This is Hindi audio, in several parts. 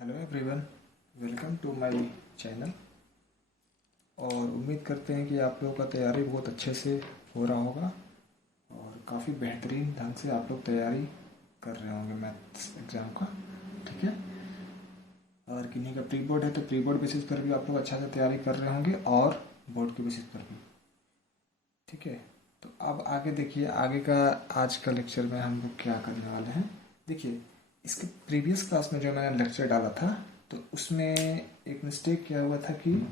Hello everyone, welcome to my channel. और उम्मीद करते हैं कि आप लोगों का तैयारी बहुत अच्छे से हो रहा होगा और काफ़ी बेहतरीन ढंग से आप लोग तैयारी कर रहे होंगे मैथ्स एग्ज़ाम का। ठीक है। और किन्हीं का प्री बोर्ड है तो प्री बोर्ड बेसिस पर भी आप लोग अच्छा से तैयारी कर रहे होंगे और बोर्ड के बेसिस पर भी। ठीक है। तो अब आगे देखिए, आगे का आज का लेक्चर में हम लोग क्या करने वाले हैं। देखिए, इसके प्रीवियस क्लास में जो मैंने लेक्चर डाला था तो उसमें एक मिस्टेक क्या हुआ था कि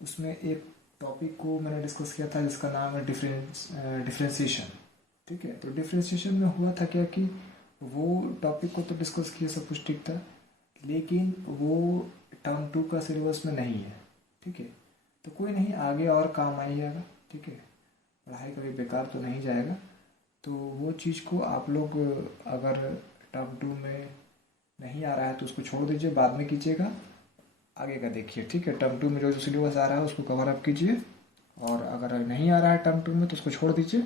उसमें एक टॉपिक को मैंने डिस्कस किया था जिसका नाम है डिफ्रेंशिएशन। ठीक है। तो डिफ्रेंशिएशन में हुआ था क्या कि वो टॉपिक को तो डिस्कस किया, सब कुछ ठीक था, लेकिन वो टर्म 2 का सिलेबस में नहीं है। ठीक है। तो कोई नहीं, आगे और काम आइएगा। ठीक है। पढ़ाई कभी बेकार तो नहीं जाएगा। तो वो चीज़ को आप लोग अगर टर्म 2 में नहीं आ रहा है तो उसको छोड़ दीजिए, बाद में कीजिएगा। आगे का देखिए। ठीक है। टर्म 2 में जो जो सिलेबस आ रहा है उसको कवर अप कीजिए, और अगर नहीं आ रहा है टर्म 2 में तो उसको छोड़ दीजिए।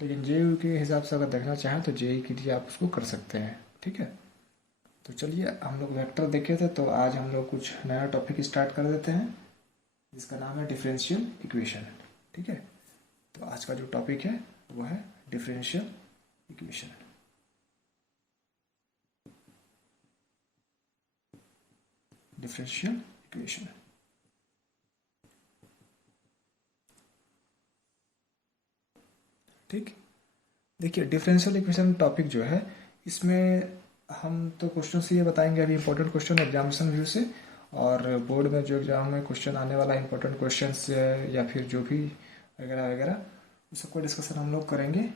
लेकिन जेईई के हिसाब से अगर देखना चाहें तो जेईई के लिए आप उसको कर सकते हैं। ठीक है। तो चलिए, हम लोग वेक्टर देखे थे तो आज हम लोग कुछ नया टॉपिक स्टार्ट कर देते हैं जिसका नाम है डिफरेंशियल इक्वेशन। ठीक है। तो आज का जो टॉपिक है वो है डिफरेंशियल इक्वेशन। Differential equation. ठीक। देखिए, डिफरेंशियल इक्वेशन टॉपिक जो है इसमें हम तो क्वेश्चन से ये बताएंगे अभी, इंपॉर्टेंट क्वेश्चन एग्जामिनेशन व्यू से, और बोर्ड में जो एग्जाम में क्वेश्चन आने वाला इंपॉर्टेंट क्वेश्चन या फिर जो भी वगैरह वगैरह उस सबको डिस्कशन हम लोग करेंगे।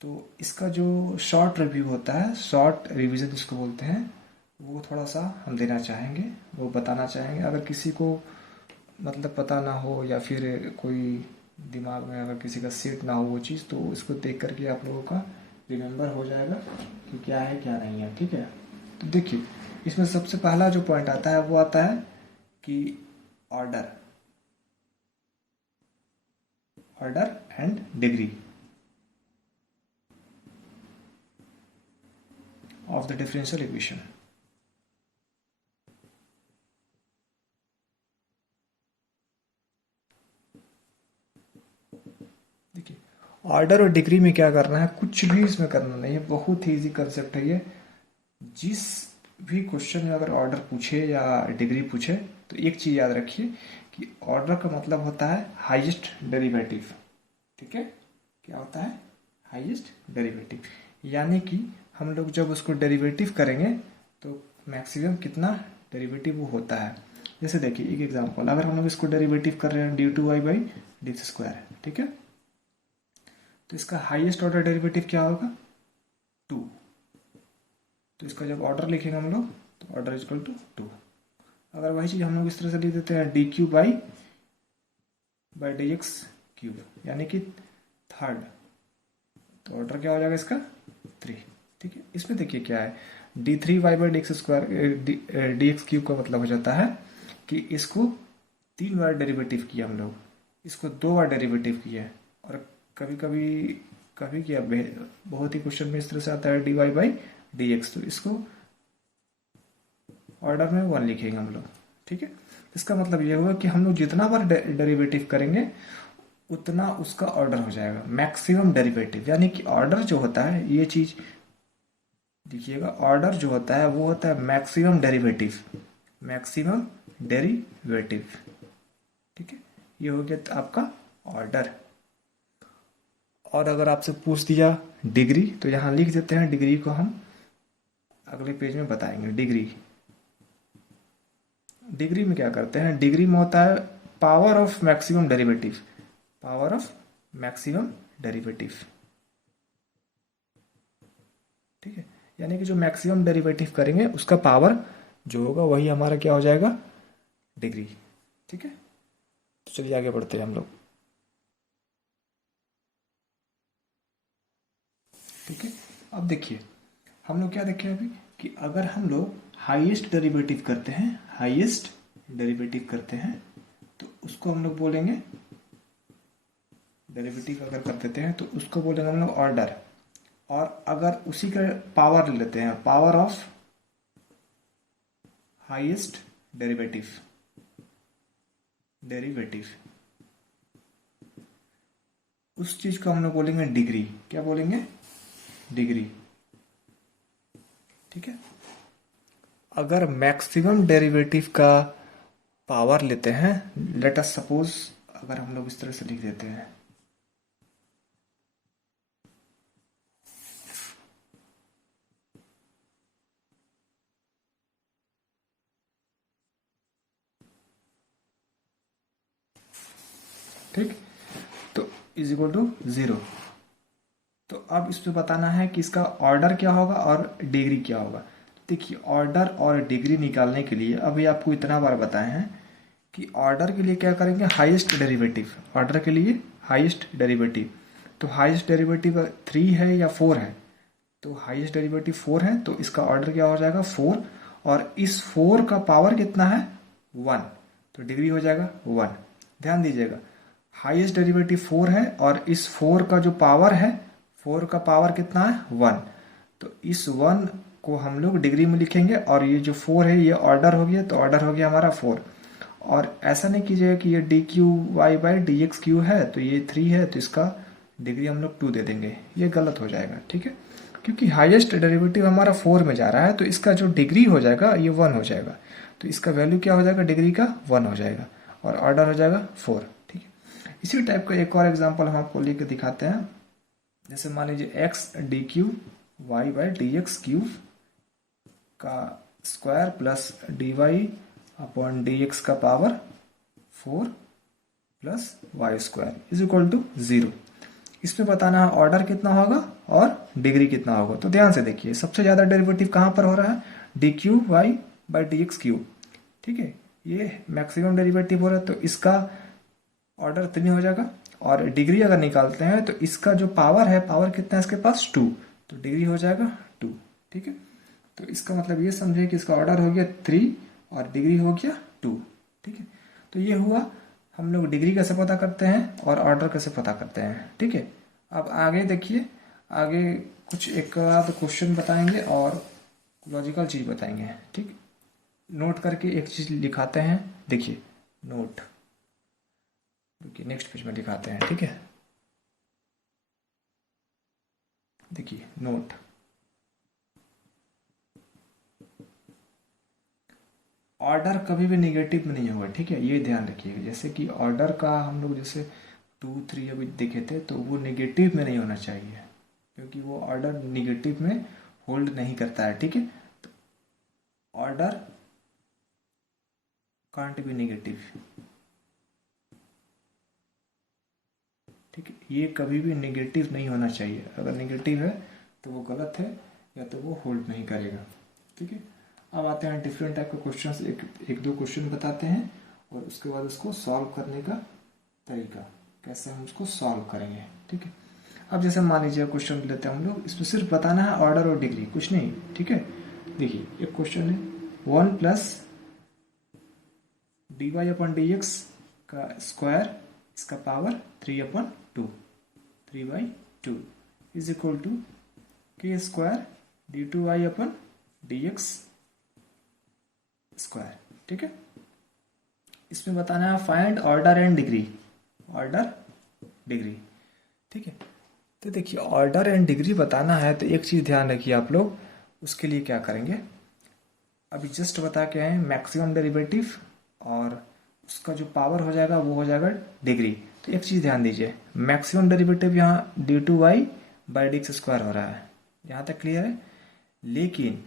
तो इसका जो शॉर्ट रिव्यू होता है, शॉर्ट रिवीजन जिसको बोलते हैं, वो थोड़ा सा हम देना चाहेंगे, वो बताना चाहेंगे। अगर किसी को मतलब पता ना हो या फिर कोई दिमाग में अगर किसी का सेट ना हो वो चीज़, तो इसको देख करके आप लोगों का रिमेंबर हो जाएगा कि क्या है क्या नहीं है। ठीक है। तो देखिए, इसमें सबसे पहला जो पॉइंट आता है वो आता है कि order, order and degree of the differential equation. देखिए, ऑर्डर और डिग्री में क्या करना है, कुछ भी इसमें करना नहीं है, बहुत ही इजी कंसेप्ट है ये। जिस भी क्वेश्चन में अगर ऑर्डर पूछे या डिग्री पूछे तो एक चीज याद रखिए कि ऑर्डर का मतलब होता है हाईएस्ट डेरिवेटिव। ठीक है। क्या होता है? Highest derivative. यानी कि हम लोग जब उसको डेरिवेटिव करेंगे तो मैक्सिमम कितना डेरिवेटिव वो होता है। जैसे देखिए एक एग्जांपल, अगर हम लोग इसको डेरिवेटिव कर रहे हैं d two y by d square. ठीक है। तो इसका हाईएस्ट ऑर्डर डेरिवेटिव क्या होगा? 2। तो इसका जब ऑर्डर लिखेंगे हम लोग तो ऑर्डर इजकल टू 2। अगर वही चीज हम लोग इस तरह से लिख देते हैं D cube by d x cube, यानी कि थर्ड, तो ऑर्डर क्या हो जाएगा इसका? 3। ठीक है। इसमें देखिए क्या है, d three y by d x square d x cube का मतलब हो जाता है कि इसको 3 बार डेरिवेटिव किया हम लोग, इसको 2 बार डेरिवेटिव किया, और कभी कभी कभी किया, बहुत ही क्वेश्चन में इस तरह से आता है d y by d x, तो इसको ऑर्डर में 1 लिखेंगे हम लोग। ठीक है। इसका मतलब ये हुआ कि हम लोग जितना बार डेरिवेटिव करेंगे उतना उसका ऑर्डर हो जाएगा, मैक्सिमम डेरिवेटिव। यानी कि ऑर्डर जो होता है, ये चीज देखिएगा, ऑर्डर जो होता है वो होता है मैक्सिमम डेरिवेटिव, मैक्सिमम डेरिवेटिव। ठीक है। ये हो गया आपका ऑर्डर। और अगर आपसे पूछ दिया डिग्री तो यहां लिख देते हैं, डिग्री को हम अगले पेज में बताएंगे। डिग्री, डिग्री में क्या करते हैं, डिग्री में होता है power of maximum derivative, power of maximum derivative. ठीक है। यानी कि जो मैक्सिमम डेरिवेटिव करेंगे उसका पावर जो होगा वही हमारा क्या हो जाएगा? डिग्री। ठीक है। तो चलिए आगे बढ़ते हैं हम लोग। ठीक है। अब देखिए, हम लोग क्या देखे अभी कि अगर हम लोग हाईएस्ट डेरिवेटिव करते हैं, हाईएस्ट डेरिवेटिव करते हैं तो उसको हम लोग बोलेंगे, डेरिवेटिव अगर कर देते हैं तो उसको बोलेंगे हम लोग ऑर्डर। और अगर उसी का पावर ले लेते हैं, पावर ऑफ हाईएस्ट डेरिवेटिव, उस चीज को हम लोग बोलेंगे डिग्री। क्या बोलेंगे? डिग्री। ठीक है। अगर मैक्सिमम डेरिवेटिव का पावर लेते हैं, लेट अस सपोज, अगर हम लोग इस तरह से लिख देते हैं, ठीक, तो इज इक्वल टू 0। तो अब इस पे बताना है कि इसका ऑर्डर क्या होगा और डिग्री क्या होगा। देखिए, ऑर्डर और डिग्री निकालने के लिए अभी आपको इतना बार बताए हैं कि ऑर्डर के लिए क्या करेंगे, हाईएस्ट डेरिवेटिव। ऑर्डर के लिए हाईएस्ट डेरिवेटिव, तो हाईएस्ट डेरिवेटिव 3 है या 4 है, तो हाईएस्ट डेरिवेटिव 4 है, तो इसका ऑर्डर क्या हो जाएगा, 4। और इस 4 का पावर कितना है, 1, तो डिग्री हो जाएगा 1। ध्यान दीजिएगा, हाईएस्ट डेरिवेटिव 4 है और इस 4 का जो पावर है, 4 का पावर कितना है, 1। तो इस 1 को हम लोग डिग्री में लिखेंगे, और ये जो 4 है ये ऑर्डर हो गया, तो ऑर्डर हो गया हमारा 4। और ऐसा नहीं कीजिएगा कि ये d q y by d x q है, तो ये 3 है, तो इसका डिग्री हम लोग 2 दे देंगे, ये गलत हो जाएगा। ठीक है, क्योंकि हाईएस्ट डेरिवेटिव हमारा 4 में जा रहा है, तो इसका जो डिग्री हो जाएगा ये 1 हो जाएगा, तो इसका वैल्यू क्या हो जाएगा, डिग्री का 1 हो जाएगा, और ऑर्डर हो जाएगा 4। ठीक है, इसी टाइप का एक और एग्जाम्पल हम आपको लेकर दिखाते हैं। जैसे मान लीजिए x d q y by d x cube का square plus d y upon d x का power 4 plus y square is equal to 0। इसमें बताना है ऑर्डर कितना होगा और डिग्री कितना होगा। तो ध्यान से देखिए, सबसे ज्यादा डेरिवेटिव कहां पर हो रहा है, d q y by d x cube. ठीक है, ये मैक्सिमम डेरिवेटिव हो रहा है, तो इसका ऑर्डर 3 हो जाएगा। और डिग्री अगर निकालते हैं तो इसका जो पावर है, पावर कितना है इसके पास, 2, तो डिग्री हो जाएगा 2। ठीक है, तो इसका मतलब ये समझे कि इसका ऑर्डर हो गया 3 और डिग्री हो गया 2। ठीक है, तो ये हुआ, हम लोग डिग्री कैसे पता करते हैं और ऑर्डर कैसे पता करते हैं। ठीक है, अब आगे देखिए, आगे कुछ एक आध क्वेश्चन बताएंगे और लॉजिकल चीज बताएंगे। ठीक, नोट करके एक चीज लिखाते हैं, देखिए नोट, देखिए नेक्स्ट पेज में दिखाते हैं। ठीक है, देखिए नोट, ऑर्डर कभी भी निगेटिव में नहीं होगा। ठीक है, ये ध्यान रखिएगा, जैसे कि ऑर्डर का हम लोग जैसे 2 3 अभी देखे थे, तो वो निगेटिव में नहीं होना चाहिए, क्योंकि वो ऑर्डर निगेटिव में होल्ड नहीं करता है। ठीक है, तो ऑर्डर कांट बी निगेटिव। ठीक है, ये कभी भी निगेटिव नहीं होना चाहिए, अगर निगेटिव है तो वो गलत है या तो वो होल्ड नहीं करेगा। ठीक है, अब आते हैं डिफरेंट टाइप का क्वेश्चन, एक दो क्वेश्चन बताते हैं और उसके बाद उसको सॉल्व करने का तरीका, कैसे हम उसको सॉल्व करेंगे। ठीक है, अब जैसे मान लीजिए क्वेश्चन लेते हैं हम लोग, इसमें सिर्फ बताना है ऑर्डर और डिग्री, कुछ नहीं। ठीक है, देखिए एक क्वेश्चन है 1 plus d y upon d x का स्क्वायर, इसका power 3 upon 2, 3/2 is equal to k square d two y upon d x square. ठीक है, इसमें बताना है find order and degree, order degree. ठीक है, तो देखिए ऑर्डर एंड डिग्री बताना है, तो एक चीज ध्यान रखिए आप लोग, उसके लिए क्या करेंगे, अभी जस्ट बता के आए मैक्सिमम डेरिवेटिव और उसका जो पावर हो जाएगा वो हो जाएगा डिग्री। तो एक चीज ध्यान दीजिए, मैक्सिमम डेरिवेटिव यहाँ d two y by d x square हो रहा है, यहाँ तक क्लियर है। लेकिन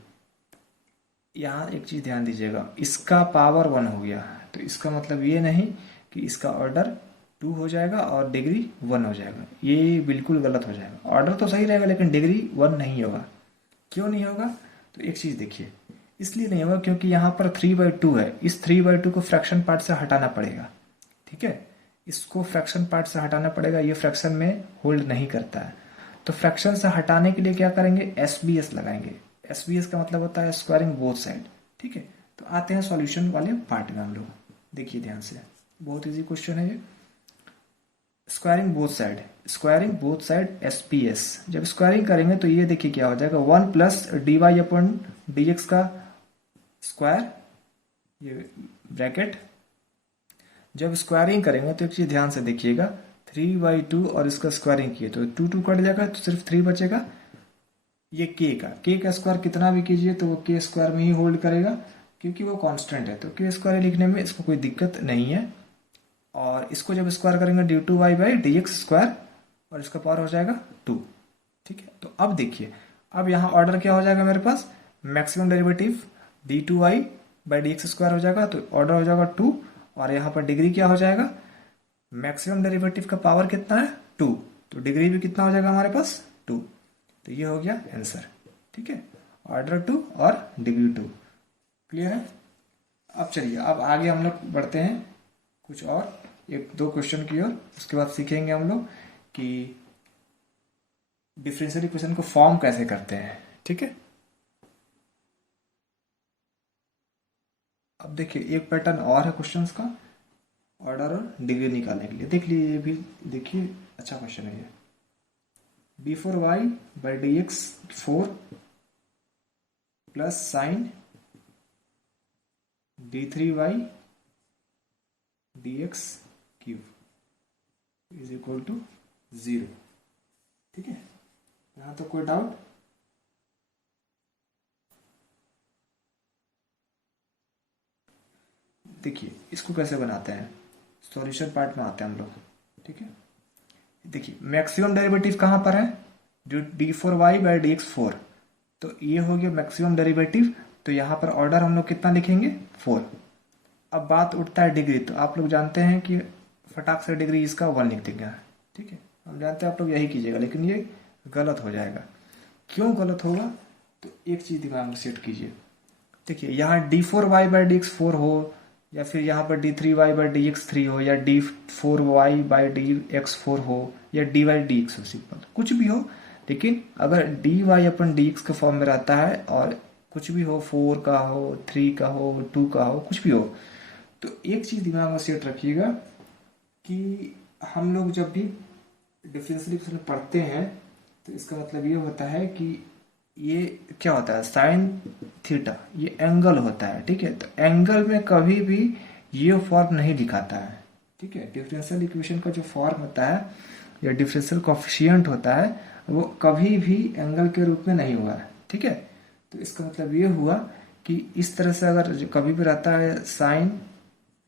यहाँ एक चीज ध्यान दीजिएगा, इसका पावर 1 हो गया, तो इसका मतलब ये नहीं कि इसका ऑर्डर 2 हो जाएगा और डिग्री 1 हो जाएगा, ये बिल्कुल गलत हो जाएगा। ऑर्डर तो सही रहेगा लेकिन डिग्री 1 नहीं होगा। क्यों नहीं होगा, तो एक चीज देखिए, इसलिए नहीं होगा क्योंकि यहाँ पर 3/2 है, इस 3/2 को फ्रैक्शन पार्ट से हटाना पड़ेगा। ठीक है, इसको फ्रैक्शन पार्ट से हटाना पड़ेगा, ये फ्रैक्शन में होल्ड नहीं करता है। तो फ्रैक्शन से हटाने के लिए क्या करेंगे, SBS लगाएंगे। SBS का मतलब होता है स्क्वायरिंग बोथ साइड। ठीक है, तो आते हैं सॉल्यूशन वाले पार्ट में हम लोग, देखिए ध्यान से, बहुत इजी क्वेश्चन है ये। Squaring both side, squaring both side SBS, जब स्क्वायरिंग करेंगे तो ये देखिए क्या हो जाएगा, 1 plus d y upon d x का स्क्वायर ये ब्रैकेट। जब स्क्वायरिंग करेंगे तो एक चीज ध्यान से देखिएगा, 3/2 और इसका स्क्वायरिंग किए तो 2 कट जाएगा तो सिर्फ 3 बचेगा। ये के का स्क्वायर कितना भी कीजिए तो वो के स्क्वायर में ही होल्ड करेगा क्योंकि वो कांस्टेंट है, तो के स्क्वायर लिखने में इसको कोई दिक्कत नहीं है। और इसको जब स्क्वायर करेंगे d2y/dx² और इसका पावर हो जाएगा 2। ठीक है, तो अब देखिए, अब यहाँ ऑर्डर क्या हो जाएगा मेरे पास, मैक्सिमम डेरिवेटिव d2y/dx² हो जाएगा, तो ऑर्डर हो जाएगा 2। और यहाँ पर डिग्री क्या हो जाएगा, मैक्सिमम डेरिवेटिव का पावर कितना है 2, तो डिग्री भी कितना हो जाएगा हमारे पास 2। तो ये हो गया आंसर। ठीक है, ऑर्डर 2 और डिग्री 2। क्लियर है। अब चलिए, अब आगे हम लोग बढ़ते हैं कुछ और 1-2 क्वेश्चन की ओर। उसके बाद सीखेंगे हम लोग कि डिफरेंशियल इक्वेशन को फॉर्म कैसे करते हैं। ठीक है, अब देखिए एक पैटर्न और है क्वेश्चंस का, ऑर्डर और डिग्री निकालने के लिए। देख लीजिए, ये भी देखिए, अच्छा क्वेश्चन है ये। d4y/dx 4 plus sine d3y/dx³ is equal to 0। ठीक है, यहां तो कोई डाउट। देखिए इसको कैसे बनाते हैं, सॉल्यूशन पार्ट में आते हैं हम लोग। ठीक है, देखिए मैक्सिमम डेरिवेटिव कहां पर है, जो d4y/dx4, तो ये हो गया मैक्सिमम डेरिवेटिव। तो यहां पर ऑर्डर हम लोग कितना लिखेंगे 4। अब बात उठता है डिग्री, तो आप लोग जानते हैं कि फटाक से डिग्री इसका 1 लिख देंगे। ठीक है, हम जानते हैं आप लोग यही कीजिएगा, लेकिन ये गलत हो जाएगा। क्यों गलत होगा, तो एक चीज दिमाग में सेट कीजिए। देखिए यहाँ d4y/dx4 हो, या फिर यहाँ पर d3y/dx3 हो, या d4y/dx4 हो, या dy/dx हो, सिंपल कुछ भी हो। लेकिन अगर dy/dx के फॉर्म में रहता है और कुछ भी हो, 4 का हो, 3 का हो, 2 का हो, कुछ भी हो, तो एक चीज दिमाग में सेट रखिएगा कि हम लोग जब भी डिफरेंशियल इक्वेशन पढ़ते हैं तो इसका मतलब ये होता है कि ये क्या होता है, साइन थीटा, ये एंगल होता है। ठीक है, तो एंगल में कभी भी ये फॉर्म नहीं दिखाता है। ठीक है, डिफरेंशियल इक्वेशन का जो फॉर्म होता है या डिफरेंशियल कोफिशिएंट होता है वो कभी भी एंगल के रूप में नहीं हुआ है। ठीक है, तो इसका मतलब ये हुआ कि इस तरह से अगर कभी भी रहता है साइन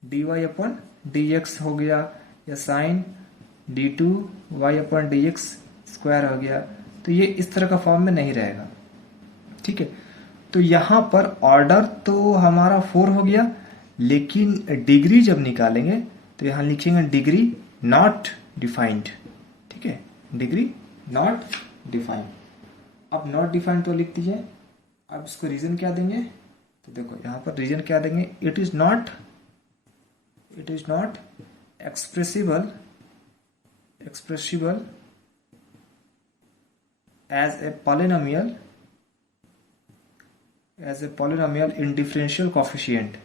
dy/dx हो गया, या साइन d2y/dx² हो गया, तो ये इस तरह का फॉर्म में नहीं रहेगा। ठीक है, तो यहां पर ऑर्डर तो हमारा 4 हो गया, लेकिन डिग्री जब निकालेंगे तो यहां लिखेंगे डिग्री नॉट डिफाइंड। ठीक है, डिग्री नॉट डिफाइंड। अब नॉट डिफाइंड तो लिख दीजिए। अब इसको रीजन क्या देंगे, तो देखो यहां पर रीजन क्या देंगे, it is not expressible as a polynomial in differential coefficient।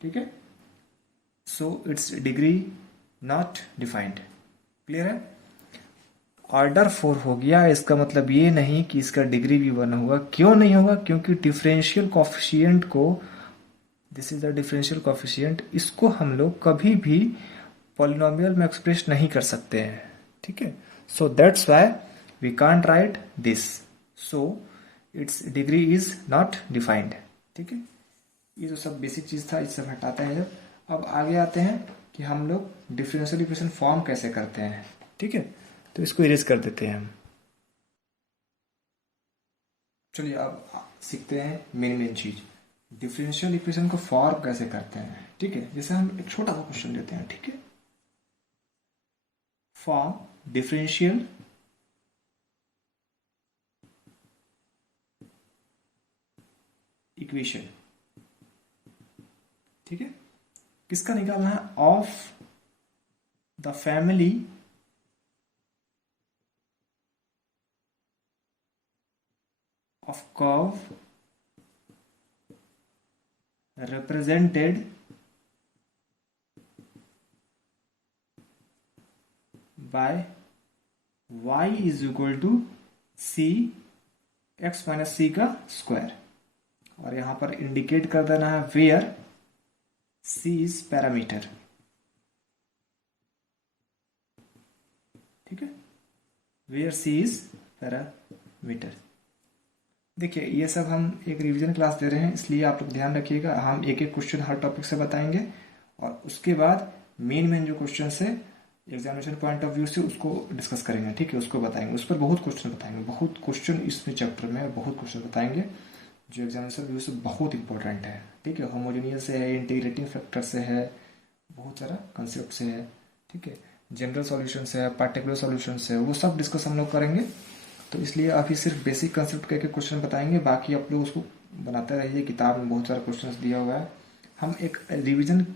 ठीक है, सो its degree not defined. Clear है। ऑर्डर 4 हो गया, इसका मतलब ये नहीं कि इसका डिग्री भी 1 होगा। क्यों नहीं होगा, क्योंकि डिफरेंशियल कोफिशिएंट को, this is the differential coefficient, इसको हम लोग कभी भी पॉलिनोमियल में एक्सप्रेस नहीं कर सकते हैं। ठीक है, so that's why we can't write this, so its degree is not defined. ठीक है, ये जो सब बेसिक चीज था इससे हटाते हैं जब। अब आगे आते हैं कि हम लोग डिफरेंशियल इक्वेशन फॉर्म कैसे करते हैं। ठीक है, तो इसको इरेज कर देते हैं हम। चलिए अब सीखते हैं मेन चीज, डिफरेंशियल इक्वेशन को फॉर्म कैसे करते हैं। ठीक है, जैसे हम एक छोटा सा क्वेश्चन लेते हैं। ठीक है, फॉर्म डिफरेंशियल इक्वेशन। ठीक है, किसका निकालना है, of the family of curve represented by y is equal to c x minus c का स्क्वायर, और यहां पर इंडिकेट कर देना है वेयर सी इज पैरामीटर। ठीक है, वेयर सी इज पैरामीटर। देखिए ये सब हम एक रिवीजन क्लास दे रहे हैं, इसलिए आप लोग ध्यान रखिएगा। हम एक एक क्वेश्चन हर टॉपिक से बताएंगे, और उसके बाद मेन जो क्वेश्चन है एग्जामिनेशन पॉइंट ऑफ व्यू से उसको डिस्कस करेंगे। ठीक है, उसको बताएंगे, उस पर बहुत क्वेश्चन बताएंगे, बहुत क्वेश्चन इसमें चैप्टर में बहुत क्वेश्चन बताएंगे जो एग्जामिनेशन व्यू से बहुत इंपॉर्टेंट है। ठीक है, होमोजेनियस से है, इंटीग्रेटिंग फैक्टर से है, बहुत सारा कंसेप्ट से है। ठीक है, जनरल सॉल्यूशन से है, पार्टिकुलर सॉल्यूशन से है, वो सब डिस्कस हम लोग करेंगे। तो इसलिए अभी सिर्फ बेसिक कंसेप्ट के क्वेश्चन बताएंगे, बाकी आप लोग उसको बनाते रहिए। किताब में बहुत सारा क्वेश्चन दिया हुआ है, हम एक रिविजन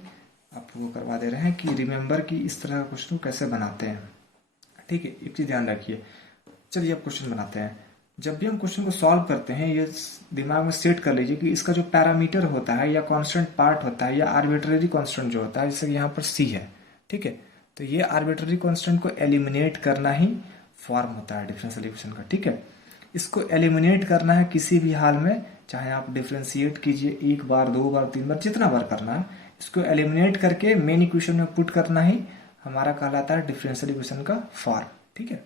आपको करवा दे रहे हैं कि रिमेंबर की इस तरह का क्वेश्चन कैसे बनाते हैं। ठीक है, एक चीज ध्यान रखिए। चलिए अब क्वेश्चन बनाते हैं। जब भी हम क्वेश्चन को सॉल्व करते हैं, ये दिमाग में सेट कर लीजिए कि इसका जो पैरामीटर होता है या कांस्टेंट पार्ट होता है या आर्बिट्ररी कांस्टेंट जो होता है, जैसे यहाँ पर सी है। ठीक है, तो ये आर्बिट्ररी कांस्टेंट को एलिमिनेट करना ही फॉर्म होता है डिफरेंशियल इक्वेशन का। ठीक है, इसको एलिमिनेट करना है किसी भी हाल में, चाहे आप डिफरेंशिएट कीजिए 1 बार 2 बार 3 बार, जितना बार करना है, इसको एलिमिनेट करके मेन इक्वेशन में पुट करना ही हमारा कहलाता है डिफरेंशियल इक्वेशन का फॉर्म। ठीक है,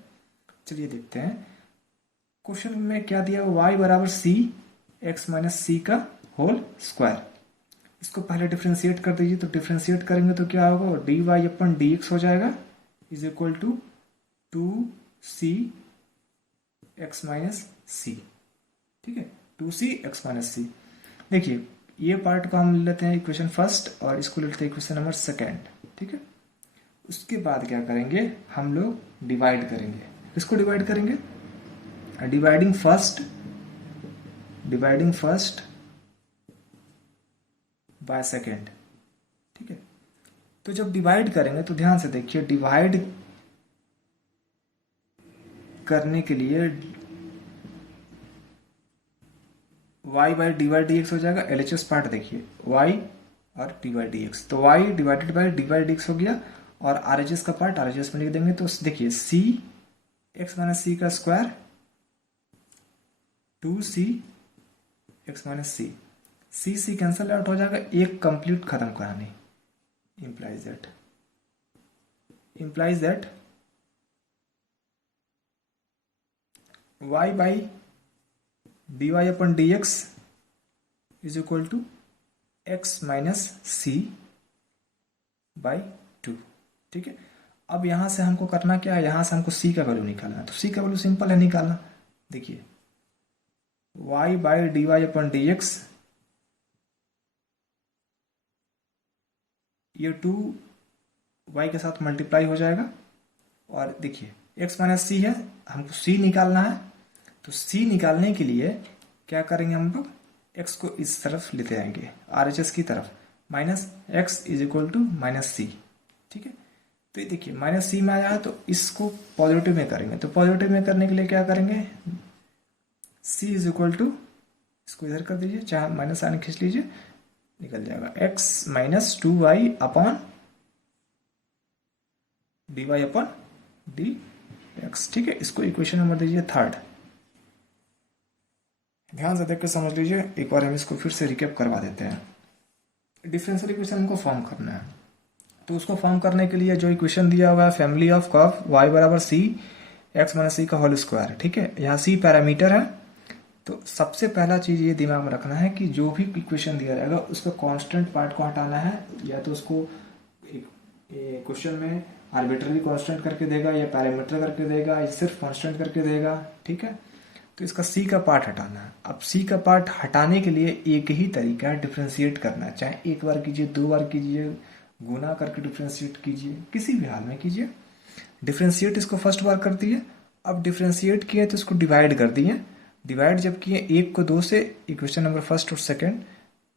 चलिए देखते हैं क्वेश्चन में क्या दिया। y बराबर सी एक्स माइनस सी का होल स्क्वायर। इसको पहले डिफरेंशिएट कर दीजिए। तो डिफरेंशिएट करेंगे तो क्या होगा, d y upon d x हो जाएगा is equal to 2c x minus c. ठीक है, 2c एक्स माइनस सी। देखिए ये पार्ट को हम लेते हैं इक्वेशन फर्स्ट, और इसको लेते हैं इक्वेशन नंबर सेकेंड। ठीक है, उसके बाद क्या करेंगे, हम लोग डिवाइड करेंगे। इसको डिवाइड करेंगे, डिवाइडिंग फर्स्ट बाय सेकेंड। ठीक है, तो जब डिवाइड करेंगे तो ध्यान से देखिए, डिवाइड करने के लिए y by d y d x हो जाएगा। LHS पार्ट देखिए, y और डी वाई डी एक्स, तो y divided by d y d x हो गया, और RHS का पार्ट RHS में लिख देंगे। तो देखिए c एक्स माइनस सी का square 2c x minus c, c cancel out हो जाएगा, एक कंप्लीट खत्म कहानी। implies that y by d y upon d x is equal to x minus c by 2। ठीक है, अब यहां से हमको करना क्या है, यहां से हमको c का वैल्यू निकालना है। तो c का वैल्यू सिंपल है निकालना। देखिए y by d y upon d x, ये 2 y के साथ मल्टीप्लाई हो जाएगा, और देखिए x माइनस सी है, हमको c निकालना है। तो c निकालने के लिए क्या करेंगे, हम लोग x को इस तरफ लेते आएंगे, RHS की तरफ, minus x is equal to minus c. ठीक है, तो ये देखिए माइनस सी में आया, तो इसको पॉजिटिव में करेंगे। तो पॉजिटिव में करने के लिए क्या करेंगे, c इज इक्वल टू, इसको इधर कर दीजिए, चाहे माइनस साइन खींच लीजिए, निकल जाएगा x minus 2y upon d y upon d x. ठीक है, इसको इक्वेशन नंबर दीजिए थर्ड। ध्यान से देख के समझ लीजिए, एक बार हम इसको फिर से रिकेप करवा देते हैं। डिफरेंशियल इक्वेशन हमको फॉर्म करना है, तो उसको फॉर्म करने के लिए जो इक्वेशन दिया हुआ है, फैमिली ऑफ कर्व y बराबर सी एक्स माइनस सी का होल स्क्वायर। ठीक है, यहाँ c पैरामीटर है। तो सबसे पहला चीज ये दिमाग में रखना है कि जो भी इक्वेशन दिया जाएगा उसका कांस्टेंट पार्ट को हटाना है, या तो उसको क्वेश्चन में आर्बिट्ररी कांस्टेंट करके देगा, या पैरामीटर करके देगा, या सिर्फ कांस्टेंट करके देगा। ठीक है, तो इसका c का पार्ट हटाना है। अब c का पार्ट हटाने के लिए एक ही तरीका है, डिफ्रेंशिएट करना है। चाहे एक बार कीजिए, 2 बार कीजिए, गुना करके डिफ्रेंशिएट कीजिए, किसी भी हाल में कीजिए। डिफ्रेंशिएट इसको फर्स्ट बार कर दिए, अब डिफ्रेंशिएट किए तो इसको डिवाइड कर दिए। डिवाइड जब किए, 1 को 2 से, इक्वेशन नंबर फर्स्ट और सेकंड,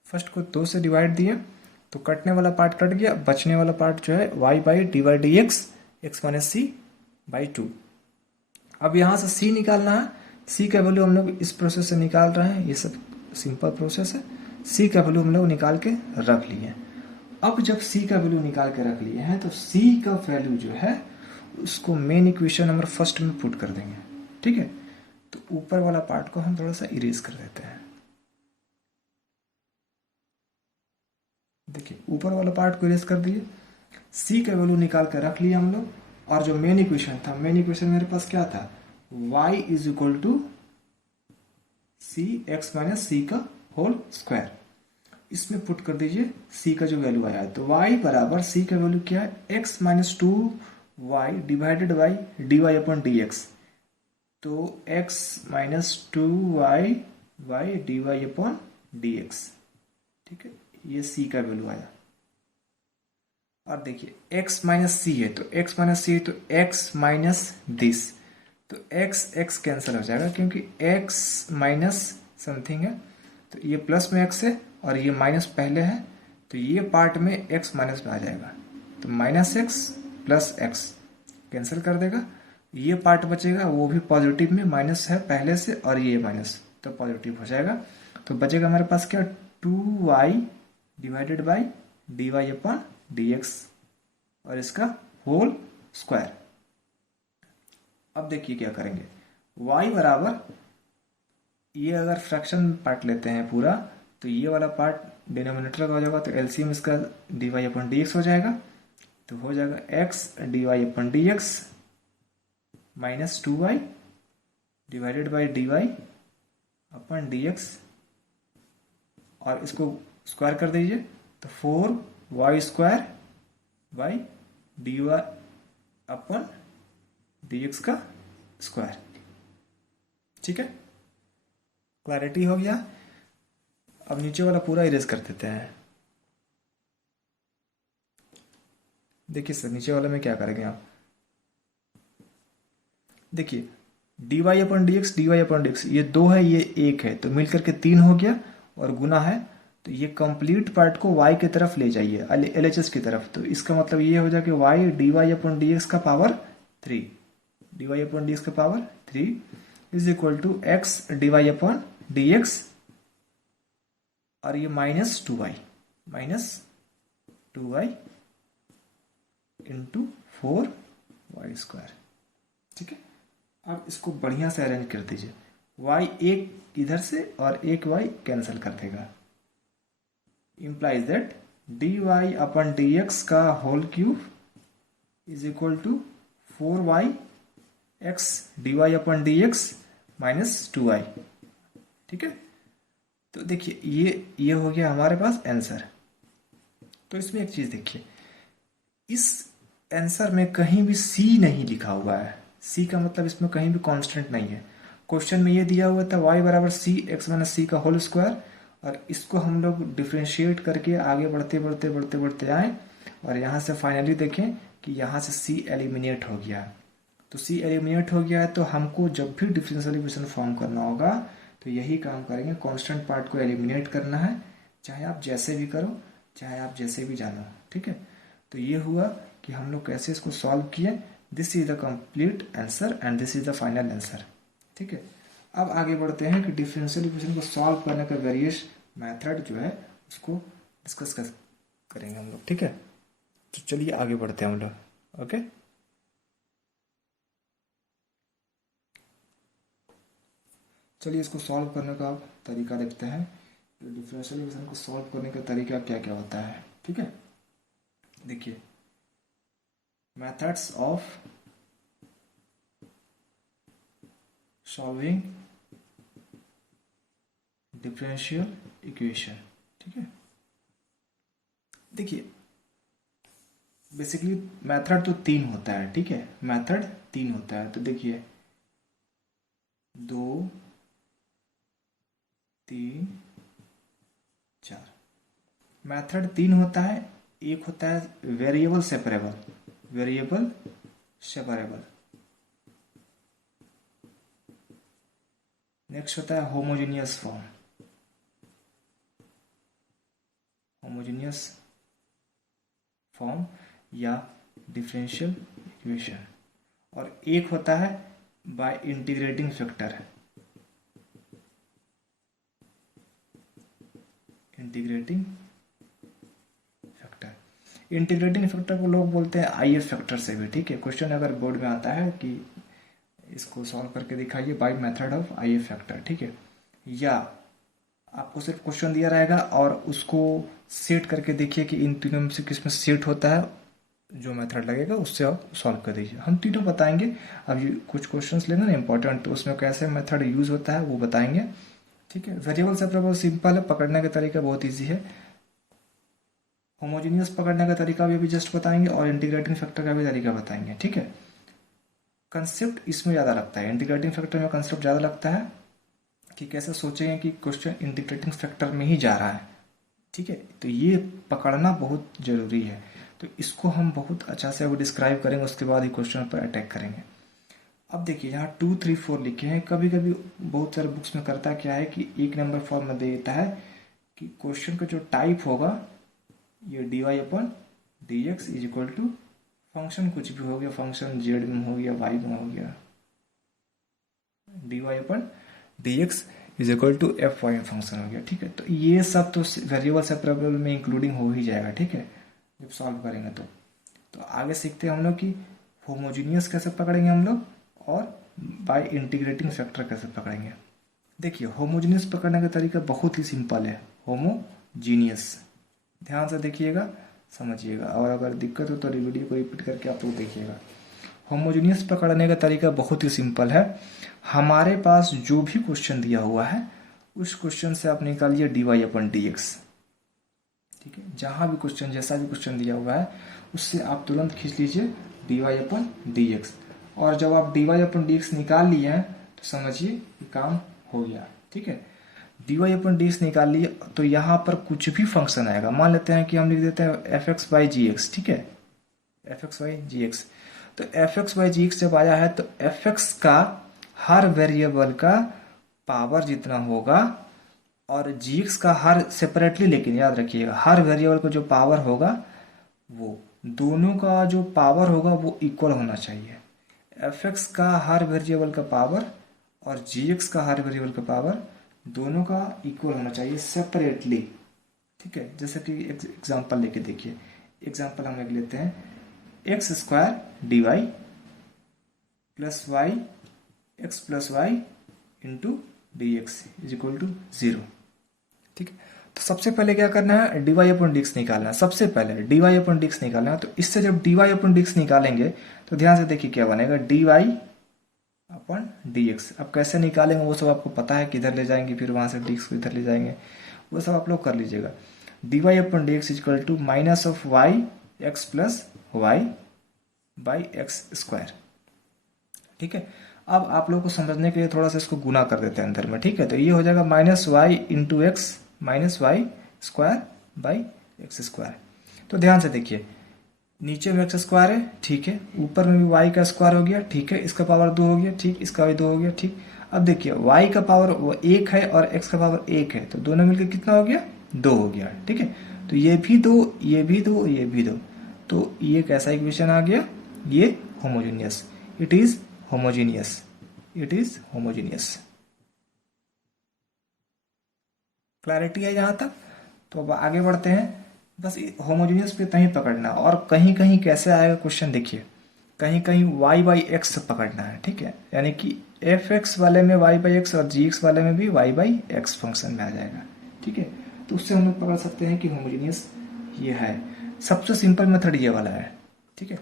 फर्स्ट को 2 से डिवाइड दिए तो कटने वाला पार्ट कट गया, बचने वाला पार्ट जो है y by d y d x x minus c by 2। अब यहाँ से c निकालना है। c का वैल्यू हम लोग इस प्रोसेस से निकाल रहे हैं, ये सब सिंपल प्रोसेस है। c का वैल्यू हम लोग निकाल के रख लिए। अब जब c का वैल्यू निकाल के रख लिए हैं, तो c का वैल्यू जो है उसको मेन इक्वेशन नंबर फर्स्ट में पुट कर देंगे। ठीक है, तो ऊपर वाला पार्ट को हम थोड़ा सा इरेज कर देते हैं। देखिए ऊपर वाला पार्ट को इरेज कर दिए, सी का वैल्यू निकाल कर रख लिया हम लोग, और जो मेन इक्वेशन था, मेन इक्वेशन मेरे पास क्या था, y is equal to c x minus c का होल स्क्वायर। इसमें पुट कर दीजिए c का जो वैल्यू आया है, तो y बराबर c का वैल्यू क्या है, x minus two y divided by d y upon d x. तो x minus two y by d y upon d x, ठीक है, ये c का वैल्यू आया। और देखिए x माइनस सी है, तो x माइनस सी है तो x माइनस दिस, तो x कैंसिल हो जाएगा क्योंकि x माइनस समथिंग है, तो ये प्लस में x है और ये माइनस पहले है, तो ये पार्ट में x माइनस में आ जाएगा, तो minus x plus x cancel कर देगा, ये पार्ट बचेगा वो भी पॉजिटिव में, माइनस है पहले से और ये माइनस तो पॉजिटिव हो जाएगा। तो बचेगा हमारे पास क्या, two y divided by d y upon d x और इसका होल स्क्वायर। अब देखिए क्या करेंगे, y बराबर, ये अगर फ्रैक्शन पार्ट लेते हैं पूरा, तो ये वाला पार्ट डिनोमिनेटर का हो जाएगा, तो एलसीएम इसका d y upon d x हो जाएगा, तो हो जाएगा x d y upon d x minus two y divided by d y upon d x, और इसको स्क्वायर कर दीजिए, तो four y square by d y upon d x का स्क्वायर। ठीक है, क्लैरिटी हो गया। अब नीचे वाला पूरा इरेज कर देते हैं। देखिए सर नीचे वाला में क्या करेंगे आप, देखिए d y upon d x, d y upon d x, ये दो है ये एक है, तो मिलकर के तीन हो गया, और गुना है, तो ये कंप्लीट पार्ट को y की तरफ ले जाइए, LHS की तरफ, तो इसका मतलब ये हो जाए कि y d y upon d x का power three, d y upon d x का power three is equal to x d y upon d x, और ये minus two y into four y square. ठीक है, अब इसको बढ़िया से अरेंज कर दीजिए, y एक इधर से और एक y कैंसिल कर देगा, implies that dy upon dx का whole cube is equal to 4y x dy upon dx minus 2y। ठीक है, तो देखिए ये हो गया हमारे पास आंसर। तो इसमें एक चीज देखिए, इस आंसर में कहीं भी c नहीं लिखा हुआ है, c का मतलब इसमें कहीं भी कांस्टेंट नहीं है। क्वेश्चन में ये दिया हुआ था y बराबर सी एक्स माइनस सी का होल स्क्वायर, और इसको हम लोग डिफ्रेंशिएट करके आगे बढ़ते आए, और यहाँ से फाइनली देखें कि यहाँ से c एलिमिनेट हो गया। तो c एलिमिनेट हो गया है, तो हमको जब भी डिफरेंशियल इक्वेशन फॉर्म करना होगा तो यही काम करेंगे, कांस्टेंट पार्ट को एलिमिनेट करना है, चाहे आप जैसे भी करो, चाहे आप जैसे भी जानो। ठीक है, तो ये हुआ कि हम लोग कैसे इसको सॉल्व किए। This is the complete answer and this is the final answer. ठीक है, अब आगे बढ़ते हैं कि डिफरेंशियल इक्वेशन को सॉल्व करने का वेरियस मेथड जो है उसको डिस्कस करेंगे हम लोग। ठीक है, तो चलिए आगे बढ़ते हैं हम लोग। ओके, चलिए इसको सॉल्व करने का तरीका देखते हैं, डिफरेंशियल इक्वेशन को सॉल्व करने का तरीका क्या क्या होता है। ठीक है, देखिए methods of solving differential equation. ठीक है, देखिए बेसिकली मेथड तो तीन होता है। ठीक है, मेथड तीन होता है, तो देखिए 2 3 4 मेथड तीन होता है। एक होता है वेरिएबल सेपरेबल, नेक्स्ट होता है होमोजेनियस फॉर्म या डिफरेंशियल इक्वेशन, और एक होता है by integrating factor. Integrating factor को लोग बोलते हैं IF फैक्टर से भी। ठीक है, क्वेश्चन अगर बोर्ड में आता है कि इसको सॉल्व करके दिखाइए by method of I F factor, ठीक है। या आपको सिर्फ क्वेश्चन दिया रहेगा और उसको सेट करके देखिए कि इन तीनों में से किस में सेट होता है, जो मेथड लगेगा उससे आप सॉल्व कर दीजिए। हम तीनों बताएंगे। अब ये कुछ क्वेश्चंस लेंगे ना इंपॉर्टेंट, तो उसमें कैसे मेथड यूज होता है वो बताएंगे, ठीक है। वेरिएबल सेपरेबल सिंपल है, पकड़ने का तरीका बहुत ईजी है। होमोजीनियस पकड़ने का तरीका भी अभी जस्ट बताएंगे और इंटीग्रेटिंग फैक्टर का भी तरीका बताएंगे, ठीक है। कंसेप्ट इसमें ज़्यादा लगता है, इंटीग्रेटिंग फैक्टर में कंसेप्ट ज़्यादा लगता है कि कैसे सोचेंगे कि क्वेश्चन इंटीग्रेटिंग फैक्टर में ही जा रहा है, ठीक है। तो ये पकड़ना बहुत ज़रूरी है, तो इसको हम बहुत अच्छा से वो डिस्क्राइब करेंगे, उसके बाद ही क्वेश्चन पर अटैक करेंगे। अब देखिए यहाँ 2, 3, 4 लिखे हैं। कभी कभी बहुत सारे बुक्स में करता क्या है कि एक नंबर फॉर्म में दे देता है कि क्वेश्चन का जो टाइप होगा ये dy upon dx is equal to function कुछ भी हो गया, फंक्शन z में हो गया, y में हो गया, dy upon dx is equal to f y function हो गया, ठीक है। तो ये सब तो वेरिएबल सेपरेबल में इंक्लूडिंग हो ही जाएगा, ठीक है, जब सॉल्व करेंगे तो आगे सीखते हैं हम लोग कि होमोजीनियस कैसे पकड़ेंगे हम लोग और बाय इंटीग्रेटिंग फैक्टर कैसे पकड़ेंगे। देखिए होमोजीनियस पकड़ने का तरीका बहुत ही सिंपल है, होमोजीनियस। ध्यान से देखिएगा, समझिएगा, और अगर दिक्कत हो तो वीडियो को रिपीट करके आप लोग देखिएगा। होमोजीनियस पकड़ने का तरीका बहुत ही सिंपल है। हमारे पास जो भी क्वेश्चन दिया हुआ है उस क्वेश्चन से आप निकालिए dy अपन dx, ठीक है। जहां भी क्वेश्चन, जैसा भी क्वेश्चन दिया हुआ है उससे आप तुरंत खींच लीजिए dy अपन dx, और जब आप dy अपन dx निकाल लिए हैं तो समझिए कि काम हो गया, ठीक है। dy अपन dx निकाल लिए तो यहाँ पर कुछ भी फंक्शन आएगा, मान लेते हैं कि हम लिख देते हैं fx by gx, ठीक है, fx by gx। तो fx by gx जब आया है तो fx का हर वेरिएबल का पावर जितना होगा और gx का हर सेपरेटली, लेकिन याद रखिएगा हर वेरिएबल का जो पावर होगा वो दोनों का जो पावर होगा वो इक्वल होना चाहिए। fx का हर वेरिएबल का पावर और gx का हर वेरिएबल का पावर दोनों का इक्वल होना चाहिए सेपरेटली, ठीक है। जैसे कि एग्जांपल लेके देखिए, एग्जांपल हम लिख लेते हैं x square d y plus y x plus y into d x is equal to 0, ठीक है। तो सबसे पहले क्या करना है, dy अपन dx निकालना है। सबसे पहले dy अपन dx निकालना है, तो इससे जब dy अपन dx निकालेंगे तो ध्यान से देखिए क्या बनेगा, dy अपन dx। अब कैसे निकालेंगे वो सब आपको पता है, किधर ले जाएंगे फिर वहां से dx को इधर ले जाएंगे, वो सब आप लोग कर लीजिएगा। dy upon dx equal to minus of y x plus y by x square, ठीक है। अब आप लोग को समझने के लिए थोड़ा सा इसको गुना कर देते हैं अंदर में, ठीक है। तो ये हो जाएगा minus y into x minus y square by x square. तो ध्यान से देखिए, नीचे में एक्स स्क्वायर है, ठीक है, ऊपर में भी वाई का स्क्वायर हो गया, ठीक है, इसका पावर 2 हो गया, ठीक, इसका भी 2 हो गया, ठीक। अब देखिए वाई का पावर वो 1 है और एक्स का पावर 1 है, तो दोनों मिलकर कितना हो गया, 2 हो गया, ठीक है। तो ये भी 2, ये भी 2, ये भी 2, तो ये कैसा इक्वेशन आ गया, ये homogeneous, it is homogeneous, it is homogeneous. Clarity है यहाँ तक? तो अब आगे बढ़ते हैं। बस होमोजीनियस पे इतना ही पकड़ना, और कहीं कहीं कैसे आएगा क्वेश्चन देखिए, कहीं कहीं y बाई एक्स पकड़ना है, ठीक है, यानी कि एफ एक्स वाले में y बाई एक्स और जी एक्स वाले में भी y बाई एक्स फंक्शन में आ जाएगा, ठीक है। तो उससे हम लोग पकड़ सकते हैं कि होमोजीनियस ये है। सबसे सिंपल मेथड ये वाला है, ठीक है।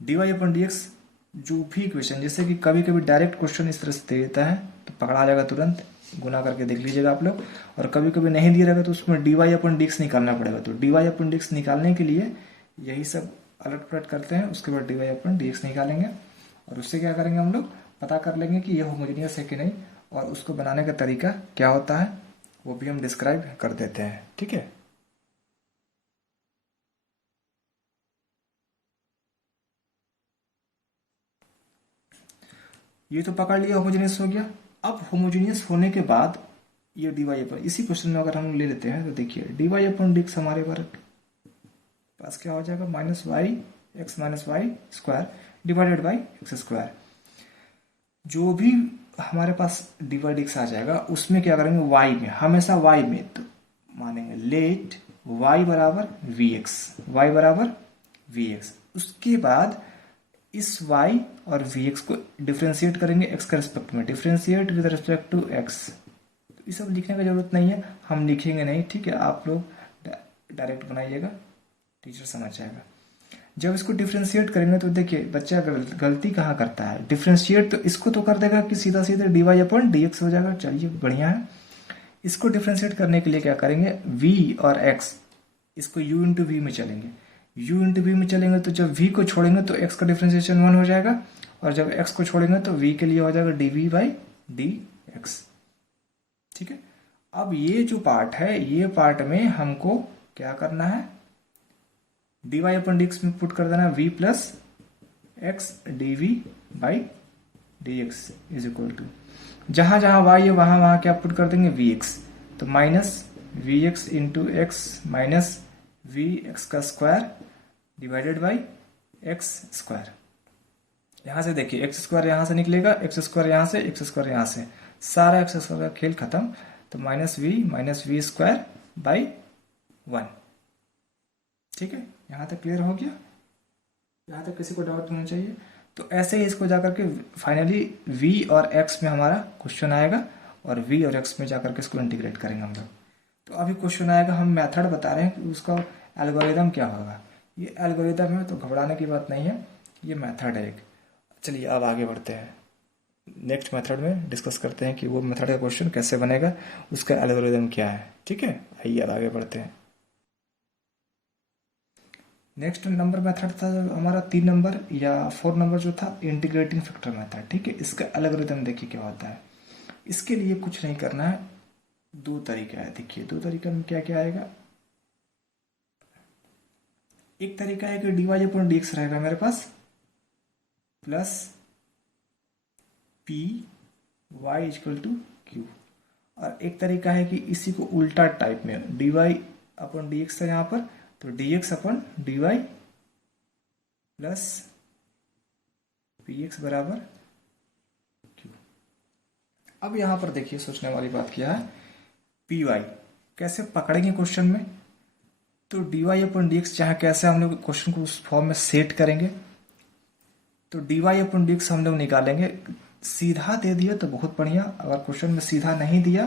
D y upon d x जो भी क्वेश्चन, जैसे कि कभी कभी डायरेक्ट क्वेश्चन इस तरह से दे देता है तो पकड़ा जाएगा तुरंत, गुना करके देख लीजिएगा आप लोग। और कभी कभी नहीं दिया रहेगा तो उसमें डी वाई अपन डिक्स निकालना पड़ेगा, तो डी वाई अपन डिक्स निकालने के लिए यही सब अलट पलट करते हैं, उसके बाद डी वाई अपन डिक्स निकालेंगे और उससे क्या करेंगे हम लोग, पता कर लेंगे कि ये होमोजीनियस है कि नहीं, और उसको बनाने का तरीका क्या होता है वो भी हम डिस्क्राइब कर देते हैं, ठीक है। ये तो पकड़ लिया, होमोजीनियस हो गया। अब होमोजीनियस होने के बाद ये डी वाई अपन, इसी क्वेश्चन में अगर हम ले लेते हैं तो देखिए डी वाई अपन डिक्स हमारे पास क्या हो जाएगा, minus y x minus y square divided by x square. जो भी हमारे पास डी वाई डिक्स आ जाएगा उसमें क्या करेंगे, वाई में, हमेशा वाई में तो मानेंगे लेट वाई बराबर वी एक्स, वाई बराबर वी एक्स। उसके बाद इस y और vx को डिफ्रेंशिएट करेंगे x के रिस्पेक्ट में, differentiate with respect to x। तो ये सब लिखने का जरूरत नहीं है, हम लिखेंगे नहीं, ठीक है, आप लोग डायरेक्ट बनाइएगा, टीचर समझ जाएगा। जब इसको डिफ्रेंशिएट करेंगे तो देखिए बच्चा गलती कहाँ करता है, डिफ्रेंशिएट तो इसको तो कर देगा कि सीधा सीधा dy अपॉन dx हो जाएगा, चलिए बढ़िया है। इसको डिफ्रेंशिएट करने के लिए क्या करेंगे, v और x, इसको u इंटू वी में चलेंगे, u इंटू वी में चलेंगे तो जब v को छोड़ेंगे तो x का डिफ्रेंशिएशन 1 हो जाएगा, और जब x को छोड़ेंगे तो v के लिए हो जाएगा dv बाई dx, ठीक है। अब ये जो पार्ट है, ये पार्ट में हमको क्या करना है, dy अपन dx में पुट कर देना v प्लस x dv by dx is equal to, जहां जहां y है वहां वहां क्या पुट कर देंगे vx, तो minus vx into x minus vx का square divided by x square. यहां से देखिए एक्स स्क्वायर यहां से निकलेगा, एक्स स्क्वायर यहां से, एक्स स्क्वायर यहां से, सारा एक्स स्क्वायर का खेल खत्म, तो माइनस वी स्क्वायर बाई 1, ठीक है। यहां तक क्लियर हो गया, यहां तक किसी को डाउट होना चाहिए। तो ऐसे ही इसको जाकर के फाइनली v और x में हमारा क्वेश्चन आएगा, और v और x में जाकर के इसको इंटीग्रेट करेंगे हम लोग। तो अभी क्वेश्चन आएगा, हम मेथड बता रहे हैं कि उसका एल्गोरिदम क्या होगा। ये एल्गोरिदम है तो घबराने की बात नहीं है, ये मेथड है एक। चलिए अब आगे बढ़ते हैं, नेक्स्ट मेथड में डिस्कस करते हैं कि वो मेथड का क्वेश्चन कैसे बनेगा, उसका एल्गोरिदम क्या है, ठीक है। आइए अब आगे बढ़ते हैं। नेक्स्ट नंबर मेथड था हमारा 3 नंबर या 4 नंबर जो था, इंटीग्रेटिंग फैक्टर मेथड, ठीक है। इसका एल्गोरिदम देखिए क्या होता है। इसके लिए कुछ नहीं करना है, 2 तरीका है, देखिए 2 तरीका में क्या क्या आएगा। एक तरीका है कि dy अपॉन dx रहेगा मेरे पास plus p y equal to q, और एक तरीका है कि इसी को उल्टा टाइप में dy अपॉन dx है यहाँ पर, तो dx upon dy plus px बराबर q। अब यहां पर देखिए सोचने वाली बात क्या है, पी वाई कैसे पकड़ेंगे क्वेश्चन में, तो dy अपॉन dx चाहे कैसे हम लोग क्वेश्चन को उस फॉर्म में सेट करेंगे, तो dy अपॉन dx हम लोग निकालेंगे, सीधा दे दिया तो बहुत बढ़िया, अगर क्वेश्चन में सीधा नहीं दिया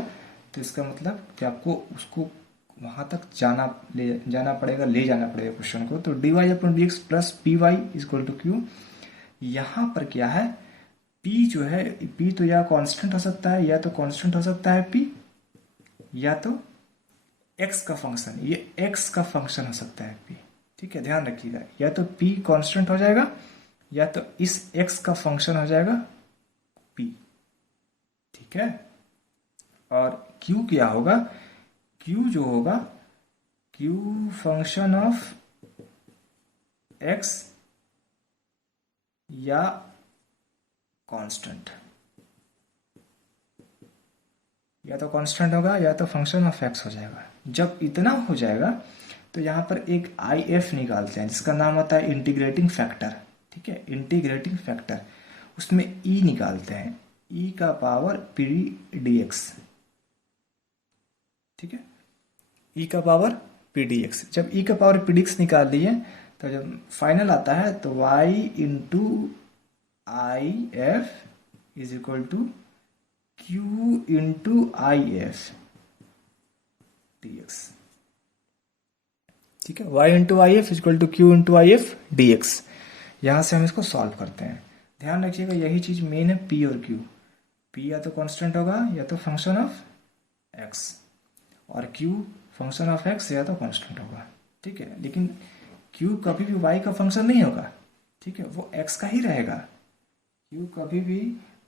तो इसका मतलब कि आपको उसको वहां तक ले जाना पड़ेगा क्वेश्चन को। तो dy upon dx plus p y equal to q. यहाँ पर क्या है, p जो है, p तो या कांस्टेंट हो सकता है, या तो कांस्टेंट हो सकता है p, या तो x का फंक्शन, ये x का फंक्शन हो सकता है p, ठीक है, ध्यान रखिएगा। या तो p कांस्टेंट हो जाएगा, या तो इस x का फंक्शन हो जाएगा p, ठीक है। और q क्या होगा, q जो होगा, q फंक्शन ऑफ x या कांस्टेंट, या तो कांस्टेंट होगा या तो फंक्शन ऑफ x हो जाएगा। जब इतना हो जाएगा तो यहां पर एक IF निकालते हैं जिसका नाम होता है इंटीग्रेटिंग फैक्टर, ठीक है, इंटीग्रेटिंग फैक्टर। उसमें e निकालते हैं, e का पावर पी dx, ठीक है, e का पावर पी dx। जब e का पावर पी dx निकाल लिए तो जब फाइनल आता है तो y into I F is equal to q into I F dx, ठीक है, y into I F equal to q into I F dx। यहां से हम इसको सॉल्व करते हैं। ध्यान रखिएगा यही चीज मेन है, p और q। p या तो कांस्टेंट होगा या तो फंक्शन ऑफ x, और q फंक्शन ऑफ x या तो कांस्टेंट होगा, ठीक है। लेकिन q कभी भी y का फंक्शन नहीं होगा, ठीक है, वो x का ही रहेगा। q कभी भी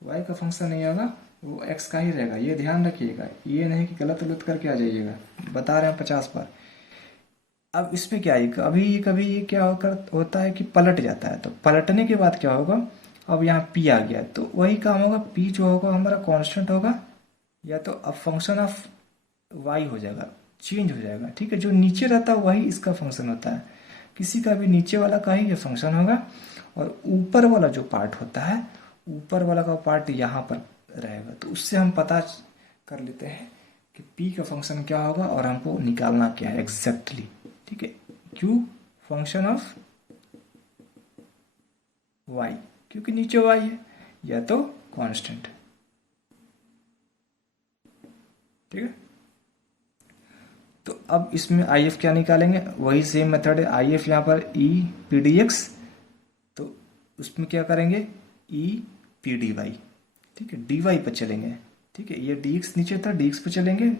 y का फंक्शन नहीं होगा, वो x का ही रहेगा, ये ध्यान रखिएगा। ये नहीं कि गलत गलत करके आ जाइएगा, बता रहे हैं 50 बार। अब इसमें क्या है, कभी ये क्या होता है कि पलट जाता है, तो पलटने के बाद क्या होगा, अब यहाँ p आ गया तो वही काम होगा, p जो होगा हमारा कांस्टेंट होगा, या तो अब फंक्शन ऑफ y हो जाएगा, चेंज हो जाएगा, ठीक है। जो नीचे रहता है वही इसका फंक्शन होता है, किसी का भी नीचे वाला का ही ये फंक्शन होगा, और ऊपर वाला जो पार्ट होता है, ऊपर वाला का पार्ट यहाँ पर रहेगा। तो उससे हम पता कर लेते हैं कि p का फंक्शन क्या होगा और हमको निकालना क्या है एग्जैक्टली, ठीक है। q फंक्शन ऑफ y, क्योंकि नीचे y है, या तो कांस्टेंट। ठीक है, तो अब इसमें आई एफ क्या निकालेंगे, वही सेम मेथड है। आई एफ यहाँ पर ई पी डी एक्स, तो उसमें क्या करेंगे ई पी डी वाई। ठीक है, डी वाई पर चलेंगे। ठीक है, ये डी एक्स नीचे था, डी एक्स पे चलेंगे,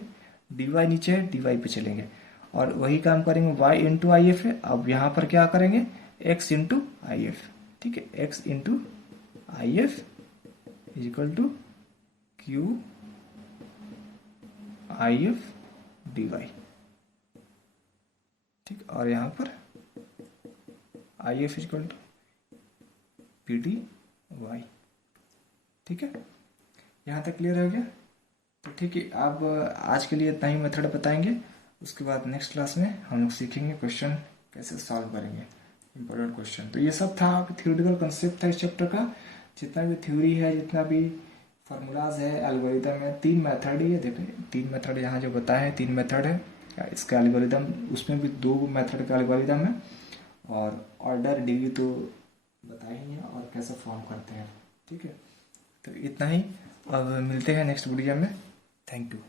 डी वाई नीचे है, डी वाई पे चलेंगे, और वही काम करेंगे। वाई इंटू आई एफ है, अब यहाँ पर क्या करेंगे एक्स इंटू आई एफ। ठीक है, X into I F is equal to Q I F D Y. ठीक, और यहाँ पर I F equal to P D Y. ठीक है, यहाँ तक क्लियर हो गया। तो ठीक है, अब आज के लिए इतना ही मेथड बताएंगे, उसके बाद नेक्स्ट क्लास में हम लोग सीखेंगे क्वेश्चन कैसे सॉल्व करेंगे, इंपॉर्टेंट क्वेश्चन। तो ये सब था थियोरेटिकल कंसेप्ट था इस चैप्टर का। जितना भी थ्योरी है, जितना भी फार्मूलाज है, एल्गोरिदम है, 3 मेथड ही है। देखो 3 मेथड यहाँ जो बताए हैं, 3 मेथड है इसका एल्गोरिदम, उसमें भी 2 मेथड का एल्गोरिदम है, और ऑर्डर डिग्री तो बताए ही है, और कैसे फॉर्म करते हैं। ठीक है, तो इतना ही, अब मिलते हैं नेक्स्ट वीडियो में। Thank you.